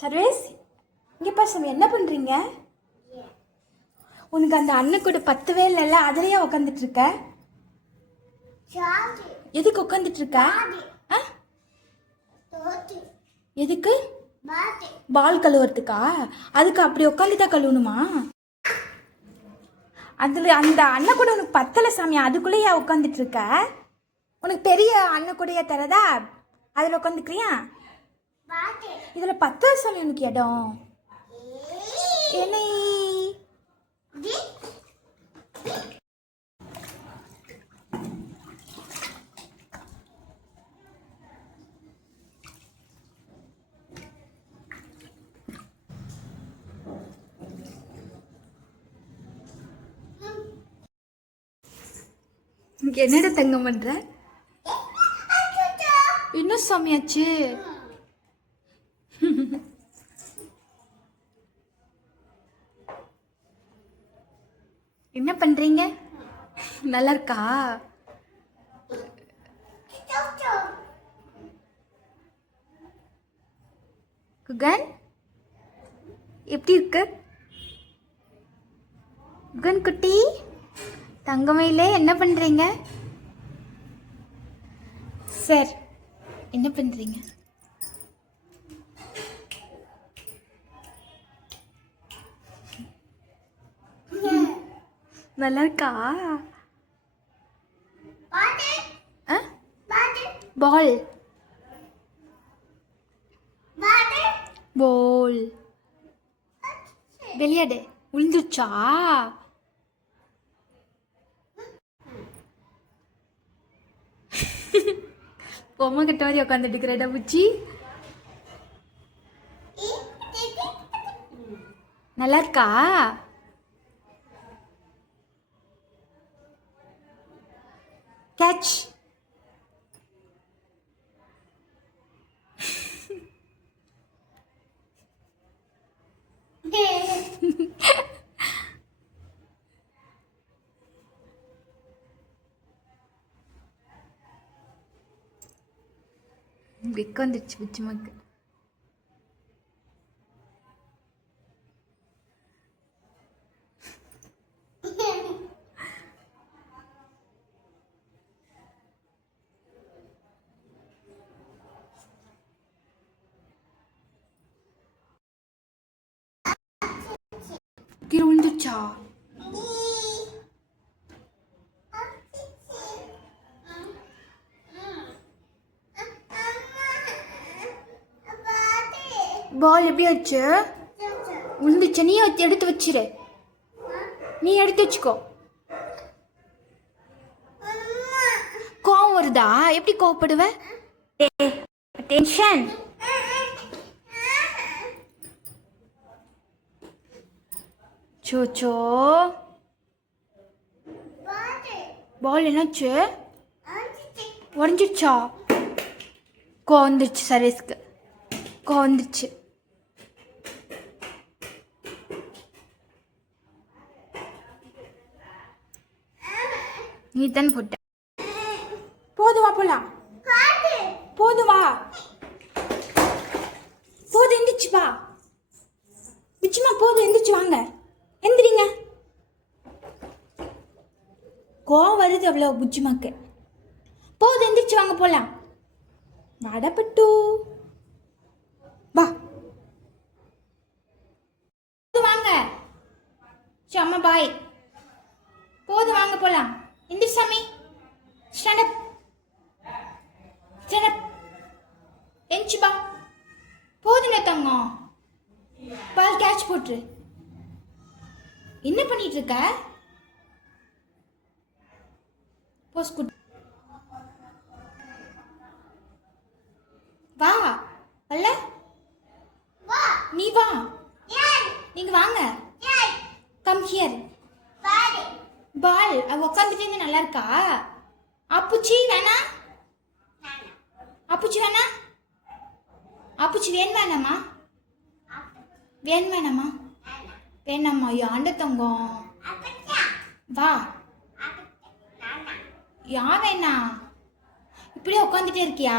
Services, இங்கே பாரு சாமி, என்ன பண்ணுறீங்க? உனக்கு அந்த அண்ணன் கூட பத்தவே இல்லைல்ல, அதுலேயே உட்காந்துட்டு இருக்க. எதுக்கு உட்காந்துட்டு இருக்க? எதுக்கு? பால் கழுவுறதுக்கா? அதுக்கு அப்படி உட்காந்துட்டா கழுவணுமா? அதில் அந்த அண்ணன் கூட உனக்கு பத்தலை சாமி, அதுக்குள்ளேயே உட்காந்துட்டு இருக்க. உனக்கு பெரிய அண்ணன் கூடயே தரதா, அதில் உட்காந்துக்கிறியா? இதில் 10 சாமி உனக்கு இடம். என்னை என்னடா தங்கம் பண்ற? என்ன சாமியாச்சு? என்ன பண்றீங்க? நல்லா இருக்கா? குகன் எப்படி இருக்கு? குகன் குட்டி, தங்கமயிலே என்ன பண்றீங்க? சார், என்ன பண்றீங்க? நல்லா இருக்கா? பால் பால் விளையாடு. விழுந்துச்சா? பொம்மை கிட்ட மாதிரி உட்காந்துட்டு இருக்கிறடா பூச்சி. நல்லா இருக்கா? கேட்ச். வெக்க வந்துடுச்சு பிச்சுமாக்கு. கீழே விழுந்துச்சா? பால் எப்படி ஆச்சு? விழுந்துச்சு. நீ எடுத்து வச்சிரு, நீ எடுத்து வச்சுக்கோ. கோவம் வருதா? எப்படி கோவப்படுவ? டென்ஷன். சோச்சோ, பால் என்னாச்சு? உடஞ்சிடுச்சா? கோவம் வந்துருச்சு சர்வேஸ்க்கு, கோவம் வந்துருச்சு. நீ தான் போட்ட. போதுவா போலாம்? போதுவா? போது, எந்திரிச்சு வா. பிச்சுமா போதும், எந்திரிச்சு வாங்க. எந்திரிங்க. கோவம் வருது அவ்வளோ புச்சுமாக்கு. போதும், எந்திரிச்சு வாங்க போலாம். வடப்பட்டு வா. வாங்க. அம்மா பாய். போதும், வாங்க போலாம். எந்திரி சாமி. Stand up. Stand up. எந்திரிச்சு பா. போதுங்க தங்கம். பால் கேட்ச் போட்டுரு. என்ன பண்ணிட்டு இருக்க? போஸ் குட். வா. அல்ல நீ வா. நீங்க வாங்க. Come here. பால் அவ உட்காந்துட்டு இருந்து நல்லா இருக்கா? அப்புச்சி வேணா? அப்புச்சி வேணா? அப்புச்சி வேணாமா? வேணாமா? வேணாமா? யாண்ட தங்கம். வா. யா வேணா? இப்படியே உட்காந்துட்டே இருக்கியா?